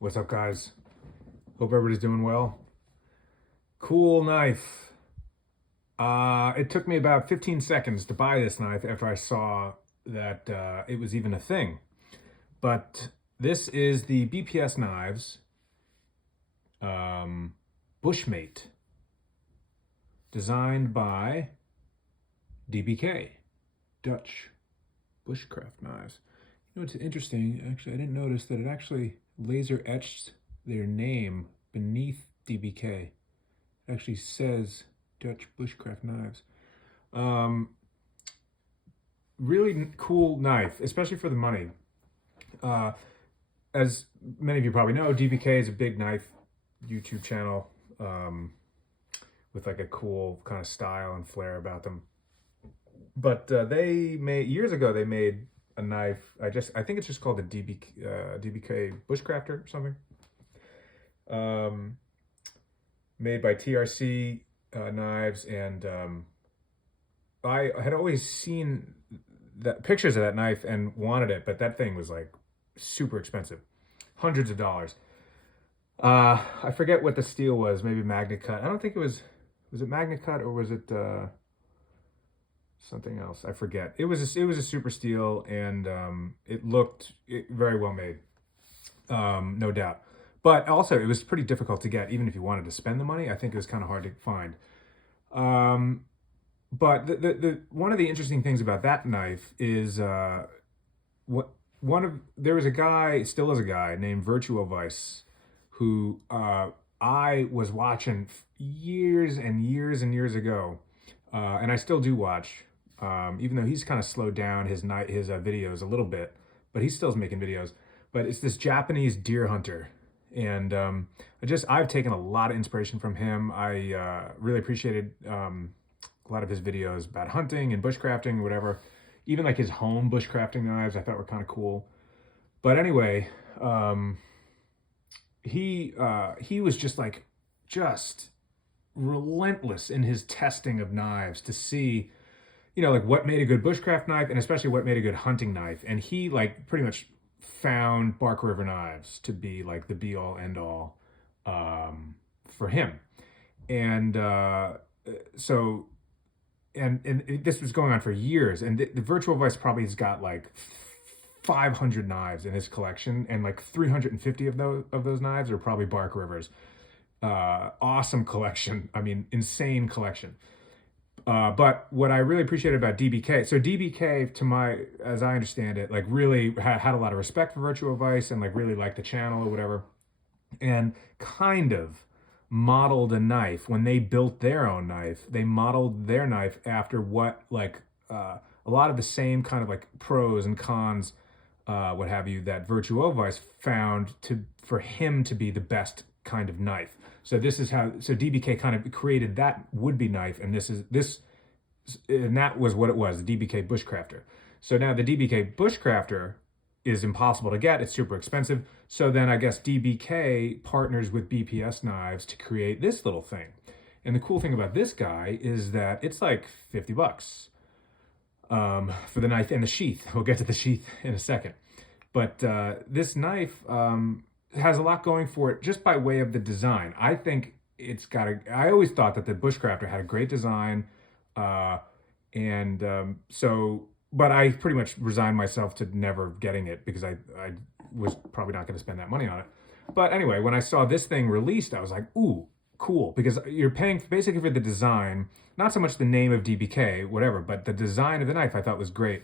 What's up, guys? Hope everybody's doing well. Cool knife. It took me about 15 seconds to buy this knife after I saw that it was even a thing. But this is the BPS Knives Bushmate, designed by DBK, Dutch Bushcraft Knives. You know what's interesting? Actually, I didn't notice that it actually laser etched their name beneath DBK. It actually says Dutch Bushcraft Knives. Really cool knife, especially for the money. As many of you probably know, DBK is a big knife YouTube channel with like a cool kind of style and flair about them. But they made, years ago, they made a knife. I think it's just called the DBK Bushcrafter or something. Made by TRC Knives, and I had always seen pictures of that knife and wanted it, but that thing was like super expensive, hundreds of dollars. I forget what the steel was, maybe Magna Cut. I don't think it was it Magna Cut or was it something else? I forget. It was a super steel, and it looked very well made, no doubt. But also, it was pretty difficult to get, even if you wanted to spend the money. I think it was kind of hard to find. But one of the interesting things about that knife is there was a guy, still is a guy named Virtual Vice, who I was watching years and years and years ago, and I still do watch, even though he's kind of slowed down his videos a little bit, but he still's making videos. But it's this Japanese deer hunter, and I've taken a lot of inspiration from him. I really appreciated a lot of his videos about hunting and bushcrafting or whatever. Even like his home bushcrafting knives I thought were kind of cool. But anyway, he was just relentless in his testing of knives to see, like what made a good bushcraft knife and especially what made a good hunting knife. And he like pretty much found Bark River knives to be like the be all end all for him. And so this was going on for years, and the Virtual Vice probably has got like 500 knives in his collection, and like 350 of those knives are probably Bark Rivers. Awesome collection. I mean, insane collection. But what I really appreciated about DBK, so DBK, as I understand it, like really had a lot of respect for Virtual Vice and like really liked the channel or whatever, and kind of modeled a knife. When they built their own knife, they modeled their knife after what a lot of the same kind of like pros and cons, what have you, that Virtual Vice found for him to be the best kind of knife. So DBK kind of created that would-be knife, and that was what it was, the DBK Bushcrafter. So now the DBK Bushcrafter is impossible to get. It's super expensive. So then I guess DBK partners with BPS Knives to create this little thing. And the cool thing about this guy is that it's like 50 bucks for the knife and the sheath. We'll get to the sheath in a second. But this knife has a lot going for it just by way of the design. I think I always thought that the Bushcrafter had a great design. But I pretty much resigned myself to never getting it because I was probably not going to spend that money on it. But anyway, when I saw this thing released, I was like, ooh, cool. Because you're paying basically for the design, not so much the name of DBK, whatever, but the design of the knife I thought was great.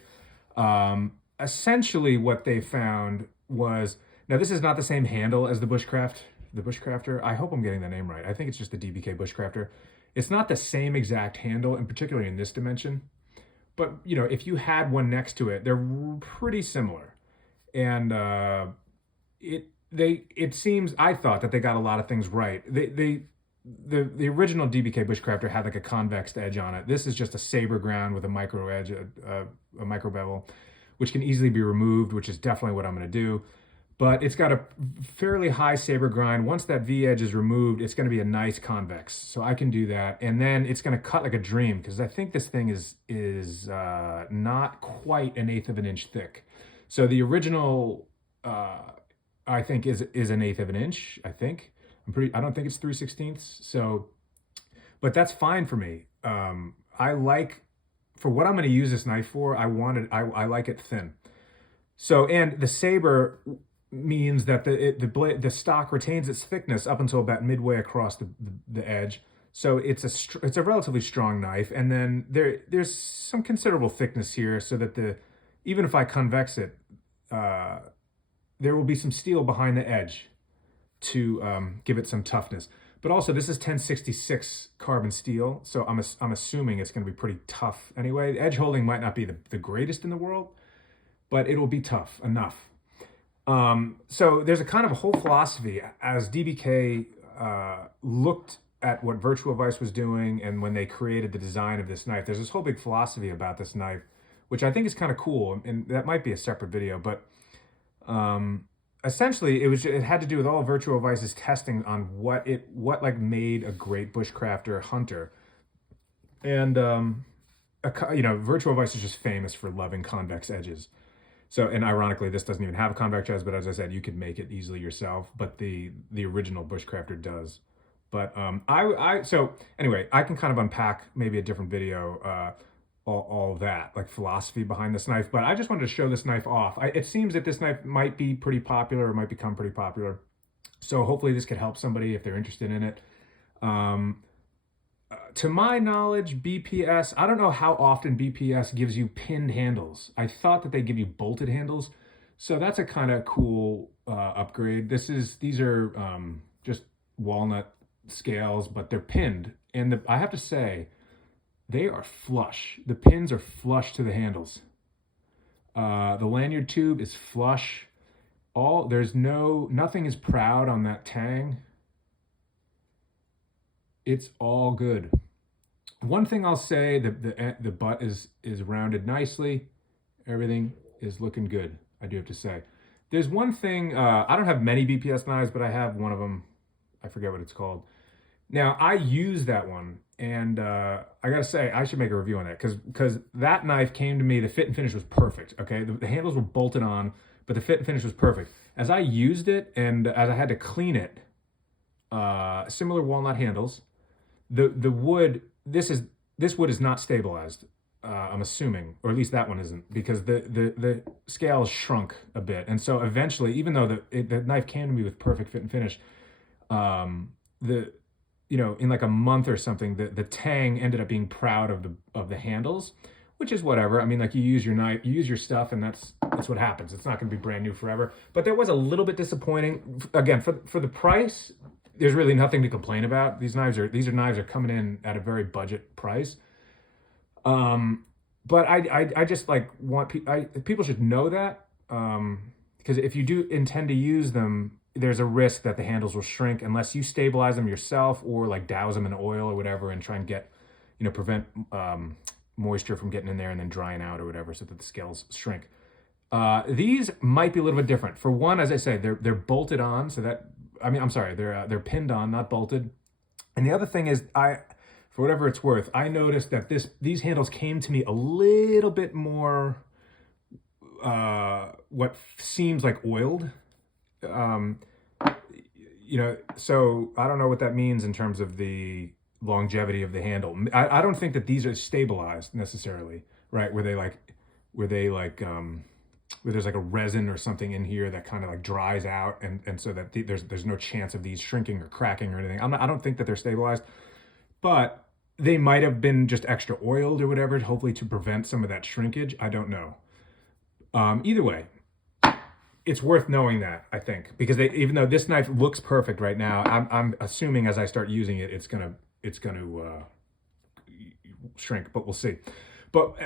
Essentially what they found was, now this is not the same handle as the Bushcrafter. I hope I'm getting the name right. I think it's just the DBK Bushcrafter. It's not the same exact handle, and particularly in this dimension. But, if you had one next to it, they're pretty similar. And it seems, I thought that they got a lot of things right. The original DBK Bushcrafter had like a convex edge on it. This is just a saber ground with a micro edge, a micro bevel, which can easily be removed, which is definitely what I'm going to do. But it's got a fairly high saber grind. Once that V edge is removed, it's going to be a nice convex. So I can do that. And then it's going to cut like a dream, because I think this thing is not quite 1/8 of an inch thick. So the original I think is an eighth of an inch. I think I don't think it's 3/16. So, but that's fine for me. I like, for what I'm going to use this knife for, I like it thin. So, and the saber means that the stock retains its thickness up until about midway across the edge. So it's a relatively strong knife, and then there's some considerable thickness here, so that even if I convex it, there will be some steel behind the edge to give it some toughness. But also, this is 1066 carbon steel, so I'm assuming it's going to be pretty tough anyway. The edge holding might not be the greatest in the world, but it will be tough enough. So there's a kind of a whole philosophy as DBK looked at what Virtua Vice was doing, and when they created the design of this knife, there's this whole big philosophy about this knife, which I think is kind of cool, and that might be a separate video, but essentially it had to do with all of Virtua Vice's testing on what like made a great bushcrafter hunter. And Virtua Vice is just famous for loving convex edges. So, and ironically, this doesn't even have a convex edge, but as I said, you could make it easily yourself, but the original bushcrafter does. But so anyway, I can kind of unpack maybe a different video, all of that, like philosophy behind this knife. But I just wanted to show this knife off. It seems that this knife might be pretty popular, or might become pretty popular. So hopefully this could help somebody if they're interested in it. To my knowledge, BPS, I don't know how often BPS gives you pinned handles. I thought that they give you bolted handles. So that's a kind of cool upgrade. These are just walnut scales, but they're pinned. And I have to say, they are flush. The pins are flush to the handles. The lanyard tube is flush. Nothing is proud on that tang. It's all good. One thing I'll say, the butt is rounded nicely. Everything is looking good, I do have to say. There's one thing, I don't have many BPS knives, but I have one of them. I forget what it's called. Now, I use that one, and I gotta say, I should make a review on that, because that knife came to me, the fit and finish was perfect, okay? The handles were bolted on, but the fit and finish was perfect. As I used it, and as I had to clean it, similar walnut handles, the wood, this wood is not stabilized, I'm assuming, or at least that one isn't, because the scale is shrunk a bit. And so eventually, even though the knife came to me with perfect fit and finish, in like a month or something, the tang ended up being proud of the handles, which is whatever. I mean, like, you use your knife, you use your stuff, and that's what happens. It's not going to be brand new forever. But that was a little bit disappointing. Again, for the price, there's really nothing to complain about. These knives are coming in at a very budget price. But I just like want people should know that, because if you do intend to use them, there's a risk that the handles will shrink unless you stabilize them yourself, or like douse them in oil or whatever and try and get, prevent moisture from getting in there and then drying out or whatever, so that the scales shrink. These might be a little bit different. For one, as I say, they're bolted on, so that, I'm sorry, they're pinned on, not bolted. And the other thing is, for whatever it's worth, I noticed that these handles came to me a little bit more, what seems like oiled. So I don't know what that means in terms of the longevity of the handle. I don't think that these are stabilized necessarily, right? Where there's like a resin or something in here that kind of like dries out, and so that there's no chance of these shrinking or cracking or anything. I don't think that they're stabilized, but they might have been just extra oiled or whatever, hopefully to prevent some of that shrinkage. I don't know. Either way, it's worth knowing that, I think, because even though this knife looks perfect right now, I'm assuming as I start using it, it's gonna shrink, but we'll see. But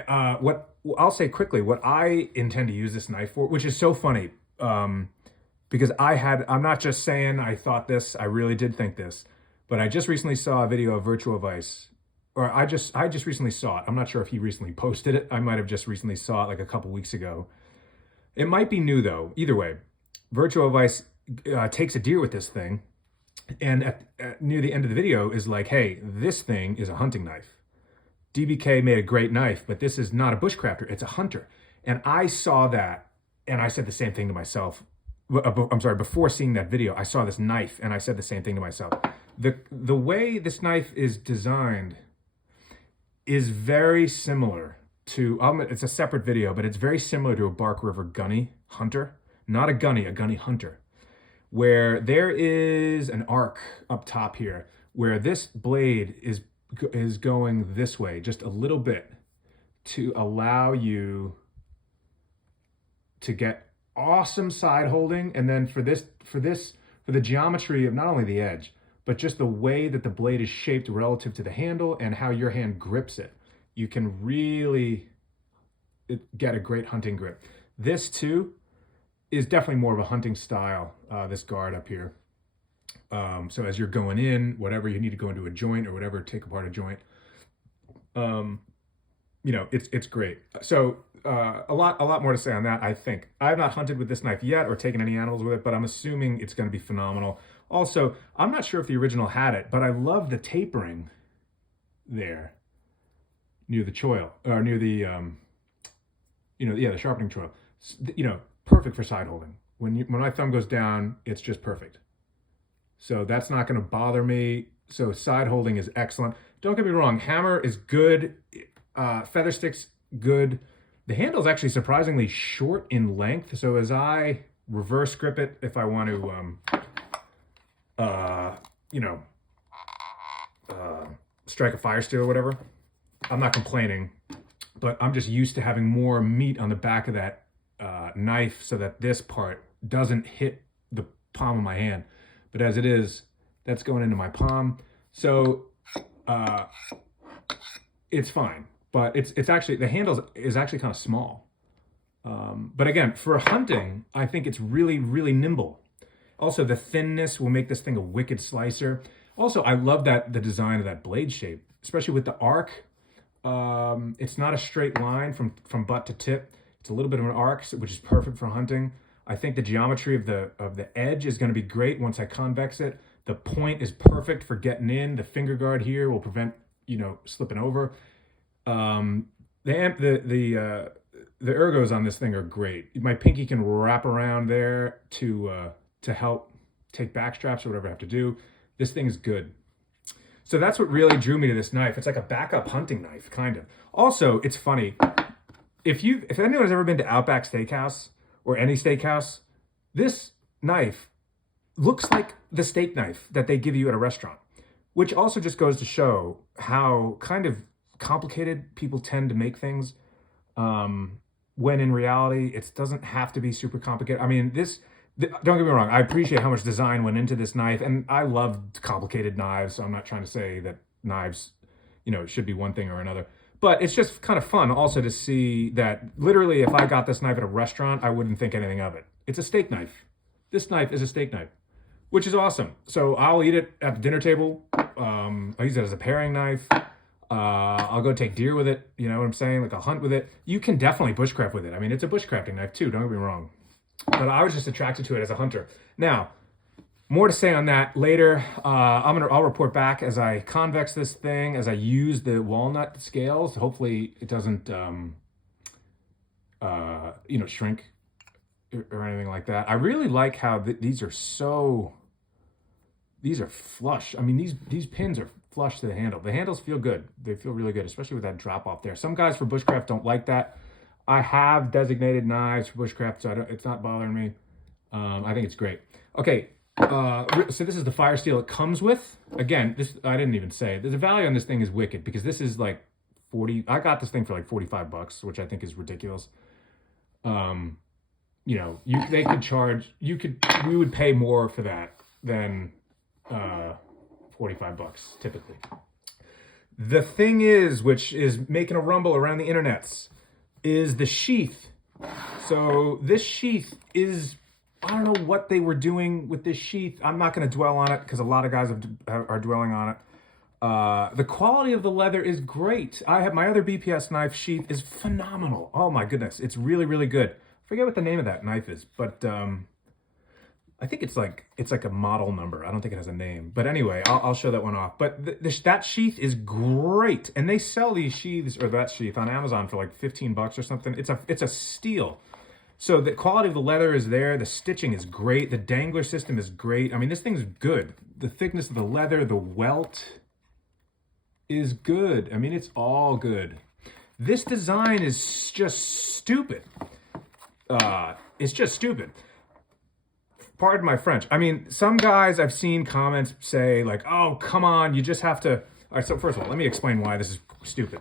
what I'll say quickly, what I intend to use this knife for, which is so funny, because I'm not just saying I thought this, I really did think this, but I just recently saw a video of Virtua Vice, or I just recently saw it. I'm not sure if he recently posted it. I might have just recently saw it like a couple weeks ago. It might be new though. Either way, Virtua Vice takes a deer with this thing, and near the end of the video is like, hey, this thing is a hunting knife. DBK made a great knife, but this is not a bushcrafter, it's a hunter. And I saw that, and I said the same thing to myself I'm sorry, before seeing that video, I saw this knife and I said the same thing to myself. The way this knife is designed is very similar to, it's a separate video, but it's very similar to a Bark River gunny hunter. Not a gunny hunter. Where there is an arc up top here, where this blade is going this way, just a little bit, to allow you to get awesome side holding. And then for the geometry of not only the edge, but just the way that the blade is shaped relative to the handle and how your hand grips it, you can really get a great hunting grip. This too is definitely more of a hunting style, this guard up here. So as you're going in, whatever you need to go into a joint or whatever, take apart a joint, you know, it's great. So a lot more to say on that, I think. I have not hunted with this knife yet or taken any animals with it, but I'm assuming it's going to be phenomenal. Also, I'm not sure if the original had it, but I love the tapering there near the choil, or near the, the sharpening choil. You know, perfect for side holding. When my thumb goes down, it's just perfect. So that's not going to bother me. So side holding is excellent. Don't get me wrong, hammer is good. Feather stick's good. The handle is actually surprisingly short in length. So as I reverse grip it, if I want to, strike a fire steel or whatever, I'm not complaining, but I'm just used to having more meat on the back of that knife so that this part doesn't hit the palm of my hand. But as it is, that's going into my palm. So it's fine, but it's actually, the handle is actually kind of small. But again, for hunting, I think it's really, really nimble. Also, the thinness will make this thing a wicked slicer. Also, I love the design of that blade shape, especially with the arc. It's not a straight line from butt to tip. It's a little bit of an arc, which is perfect for hunting. I think the geometry of the edge is going to be great once I convex it. The point is perfect for getting in. The finger guard here will prevent, slipping over. The ergos on this thing are great. My pinky can wrap around there to help take back straps or whatever I have to do. This thing is good. So that's what really drew me to this knife. It's like a backup hunting knife, kind of. Also, it's funny. If anyone's ever been to Outback Steakhouse or any steakhouse, this knife looks like the steak knife that they give you at a restaurant, which also just goes to show how kind of complicated people tend to make things, when in reality, it doesn't have to be super complicated. I mean, don't get me wrong, I appreciate how much design went into this knife, and I love complicated knives, so I'm not trying to say that knives, should be one thing or another. But it's just kind of fun also to see that literally if I got this knife at a restaurant, I wouldn't think anything of it. It's a steak knife. This knife is a steak knife, which is awesome. So I'll eat it at the dinner table. I'll use it as a paring knife. I'll go take deer with it. You know what I'm saying? Like I'll hunt with it. You can definitely bushcraft with it. I mean, it's a bushcrafting knife too, don't get me wrong. But I was just attracted to it as a hunter. Now, more to say on that later. I'll report back as I convex this thing, as I use the walnut scales. Hopefully it doesn't, shrink or anything like that. I really like how these are flush. I mean, these pins are flush to the handle. The handles feel good. They feel really good, especially with that drop off there. Some guys for bushcraft don't like that. I have designated knives for bushcraft, so it's not bothering me. I think it's great. Okay. So this is the fire steel it comes with. Again, this I didn't even say. The value on this thing is wicked because this is like 40. I got this thing for like $45, which I think is ridiculous. We would pay more for that than $45 typically. The thing is, which is making a rumble around the internets, is the sheath. So this sheath is, I don't know what they were doing with this sheath. I'm not going to dwell on it because a lot of guys are dwelling on it. The quality of the leather is great. I have my other BPS knife sheath is phenomenal. Oh my goodness. It's really, really good. I forget what the name of that knife is, but I think it's like a model number. I don't think it has a name. But anyway, I'll show that one off. But that sheath is great. And they sell these sheaths, or that sheath, on Amazon for like $15 or something. It's a steal. So the quality of the leather is there. The stitching is great. The dangler system is great. I mean, this thing's good. The thickness of the leather, the welt is good. I mean, it's all good. This design is just stupid. It's just stupid. Pardon my French. I mean, some guys I've seen comments say like, oh, come on, you just have to. All right, so first of all, let me explain why this is stupid.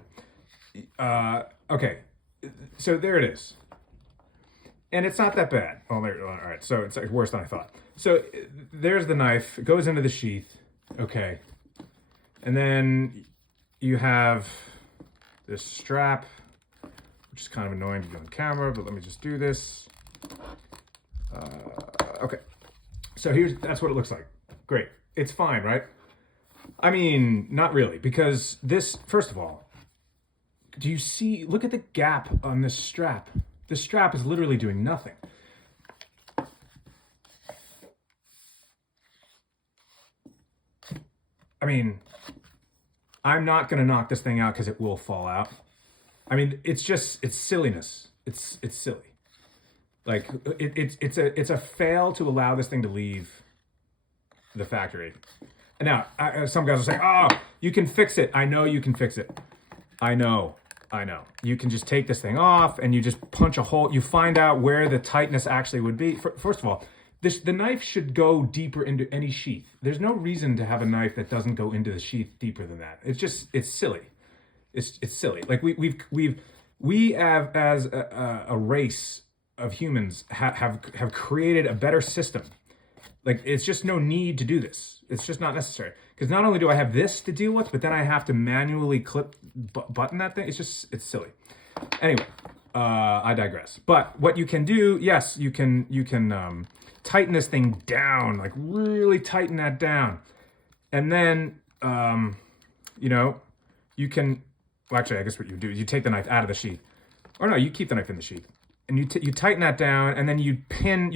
Okay, so there it is. And it's not that bad. Oh, there, all right, so it's like worse than I thought. So there's the knife. It goes into the sheath. Okay. And then you have this strap, which is kind of annoying to do on camera, but let me just do this. Okay. So that's what it looks like. Great. It's fine, right? I mean, not really, because this, first of all, do you see, look at the gap on this strap. This strap is literally doing nothing. I mean, I'm not going to knock this thing out because it will fall out. I mean, it's silliness. It's silly. Like, it's a fail to allow this thing to leave the factory. And now, some guys will say, oh, you can fix it. I know you can fix it. I know. You can just take this thing off and you just punch a hole. You find out where the tightness actually would be. First of all, the knife should go deeper into any sheath. There's no reason to have a knife that doesn't go into the sheath deeper than that. It's silly. It's silly. Like we have as a race of humans have created a better system. Like, it's just no need to do this. It's just not necessary. Because not only do I have this to deal with, but then I have to manually button that thing. It's silly. Anyway, I digress. But what you can do, yes, you can tighten this thing down, like really tighten that down. And then, you can, well, actually, I guess what you do is you take the knife out of the sheath. Or no, you keep the knife in the sheath. And you tighten that down, and then you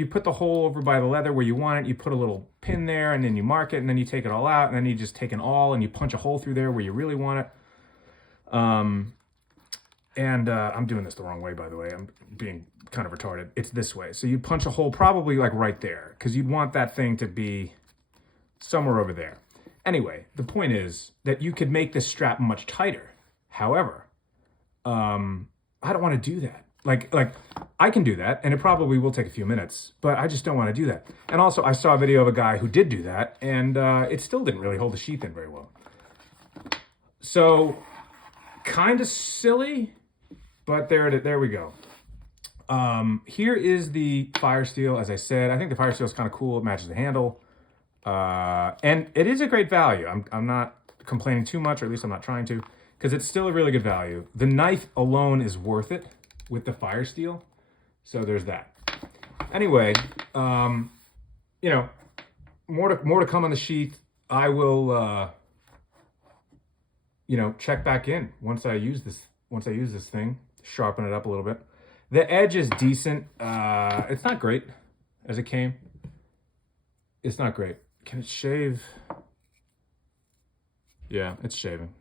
put the hole over by the leather where you want it. You put a little pin there, and then you mark it, and then you take it all out, and then you just take an awl and you punch a hole through there where you really want it. I'm doing this the wrong way, by the way. I'm being kind of retarded. It's this way. So you punch a hole probably like right there, because you'd want that thing to be somewhere over there. Anyway, the point is that you could make this strap much tighter. However, I don't want to do that. Like I can do that, and it probably will take a few minutes, but I just don't want to do that. And also, I saw a video of a guy who did do that, and it still didn't really hold the sheath in very well. So, kind of silly, but there we go. Here is the fire steel. As I said, I think the fire steel is kind of cool. It matches the handle, and it is a great value. I'm not complaining too much, or at least I'm not trying to, because it's still a really good value. The knife alone is worth it with the fire steel. So there's that. Anyway, more to come on the sheath. I will, check back in once I use this thing, sharpen it up a little bit. The edge is decent. It's not great as it came. It's not great. Can it shave? Yeah, it's shaving.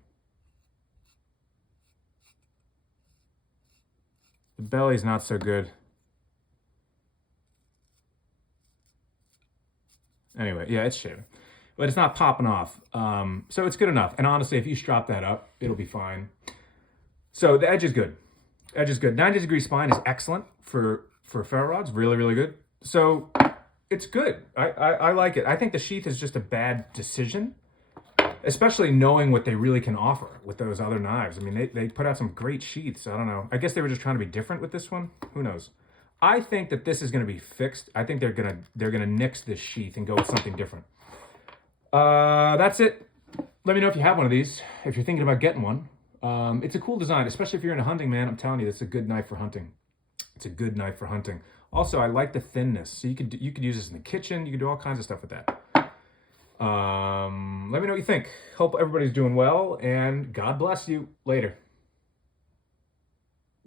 The belly's not so good. Anyway, yeah, it's shaving. But it's not popping off. So it's good enough. And honestly, if you strap that up, it'll be fine. So the edge is good. Edge is good. 90-degree spine is excellent for ferro rods. Really, really good. So it's good. I like it. I think the sheath is just a bad decision, especially knowing what they really can offer with those other knives. I mean, they put out some great sheaths. I don't know. I guess they were just trying to be different with this one. Who knows? I think that this is going to be fixed. I think they're gonna nix this sheath and go with something different. That's it. Let me know if you have one of these. If you're thinking about getting one, it's a cool design, especially if you're into hunting, man. I'm telling you, it's a good knife for hunting. It's a good knife for hunting. Also, I like the thinness, so you could use this in the kitchen. You could do all kinds of stuff with that. Let me know what you think. Hope everybody's doing well, and God bless you. Later.